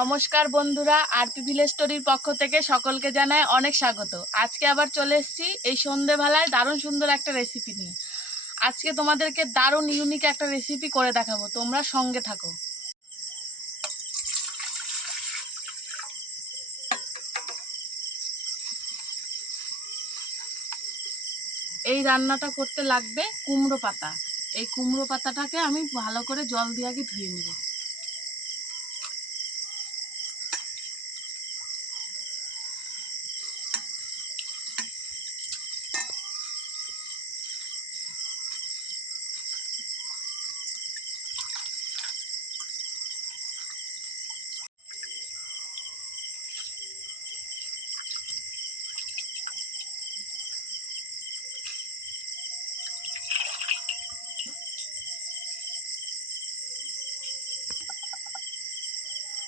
নমস্কার বন্ধুরা, RP village স্টোরির পক্ষ থেকে সকলকে জানাই অনেক স্বাগত। আজকে আবার চলে এসেছি এই সন্ধেবেলায় দারুণ সুন্দর একটা রেসিপি নিয়ে। আজকে তোমাদেরকে দারুণ ইউনিক একটা রেসিপি করে দেখাবো, তোমরা সঙ্গে থাকো। এই রান্নাটা করতে লাগবে কুমড়ো পাতা। এই কুমড়ো পাতাটাকে আমি ভালো করে জল দিয়ে আগে ধুয়ে নেব।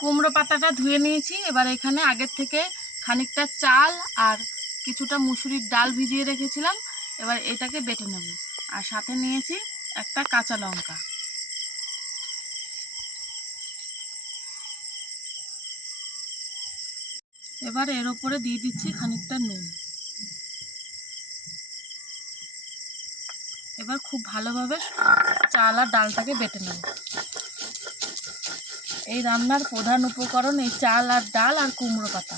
কুমড়ো পাতাটা ধুয়ে নিয়েছি। এবার এখানে আগের থেকে খানিকটা চাল আর কিছুটা মুসুরির ডাল ভিজিয়ে রেখেছিলাম। এবার এটাকে বেটে নেব। আর সাথে নিয়েছি একটা কাঁচা লঙ্কা। এবার এর উপরে দিয়ে দিচ্ছি খানিকটা নুন। এবার খুব ভালোভাবে চাল আর ডালটাকে বেটে নেব। এই রান্নার প্রধান উপকরণ এই চাল আর ডাল আর কুমড়ো পাতা।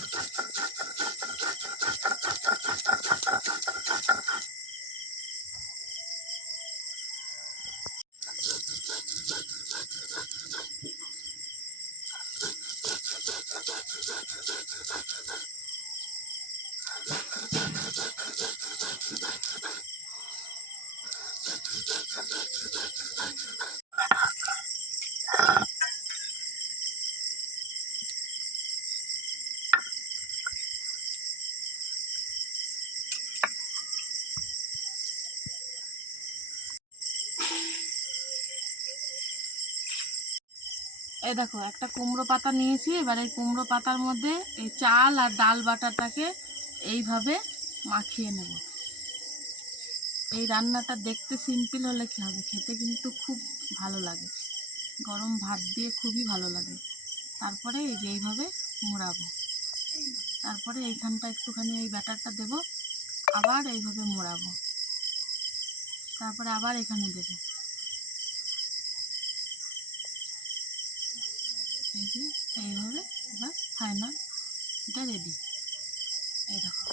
এই দেখো, একটা কুমড়ো পাতা নিয়েছি। এবার এই কুমড়ো পাতার মধ্যে এই চাল আর ডাল বাটাটাকে এইভাবে মাখিয়ে নেব। এই রান্নাটা দেখতে সিম্পল হলে কী হবে, খেতে কিন্তু খুব ভালো লাগে। গরম ভাত দিয়ে খুবই ভালো লাগে। তারপরে এই যে এইভাবে মোড়াবো। তারপরে এইখানটা একটুখানি এই ব্যাটারটা দেব, আবার এইভাবে মোড়াবো। তারপরে আবার এখানে দেব। এই যে এইভাবে এবার ফাইনাল এটা রেডি। এই দেখো,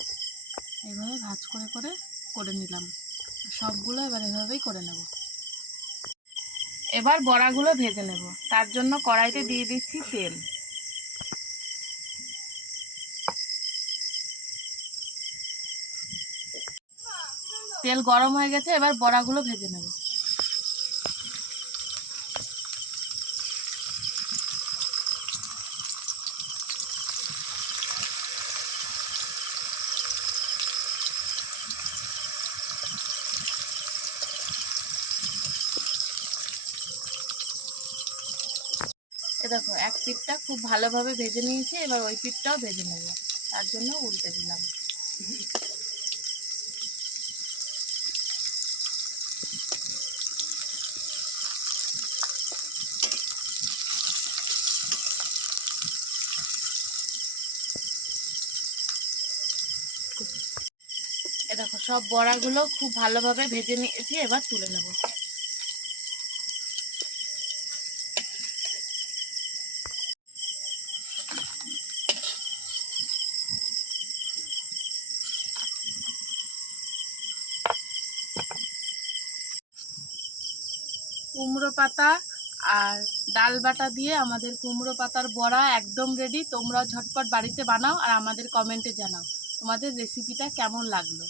এইভাবে ভাজ করে করে করে নিলাম। সবগুলো এবার এভাবেই করে নেব। এবার বড়াগুলো ভেজে নেব। তার জন্য কড়াইতে দিয়ে দিচ্ছি তেল। তেল গরম হয়ে গেছে, এবার বড়াগুলো ভেজে নেব। এ দেখো, এক পিঠটা খুব ভালোভাবে ভেজে নিয়েছি। এবার ওই পিঠটাও ভেজে নেব। তার জন্য উল্টে দিলাম। এ দেখো, সব বড়াগুলো খুব ভালোভাবে ভেজে নিয়েছি। এবার তুলে নেব। কুমড়ো পাতা আর ডাল বাটা দিয়ে আমাদের কুমড়ো পাতার বড়া একদম রেডি। তোমরাও ঝটপট বাড়িতে বানাও আর আমাদের কমেন্টে জানাও তোমাদের রেসিপিটা কেমন লাগলো।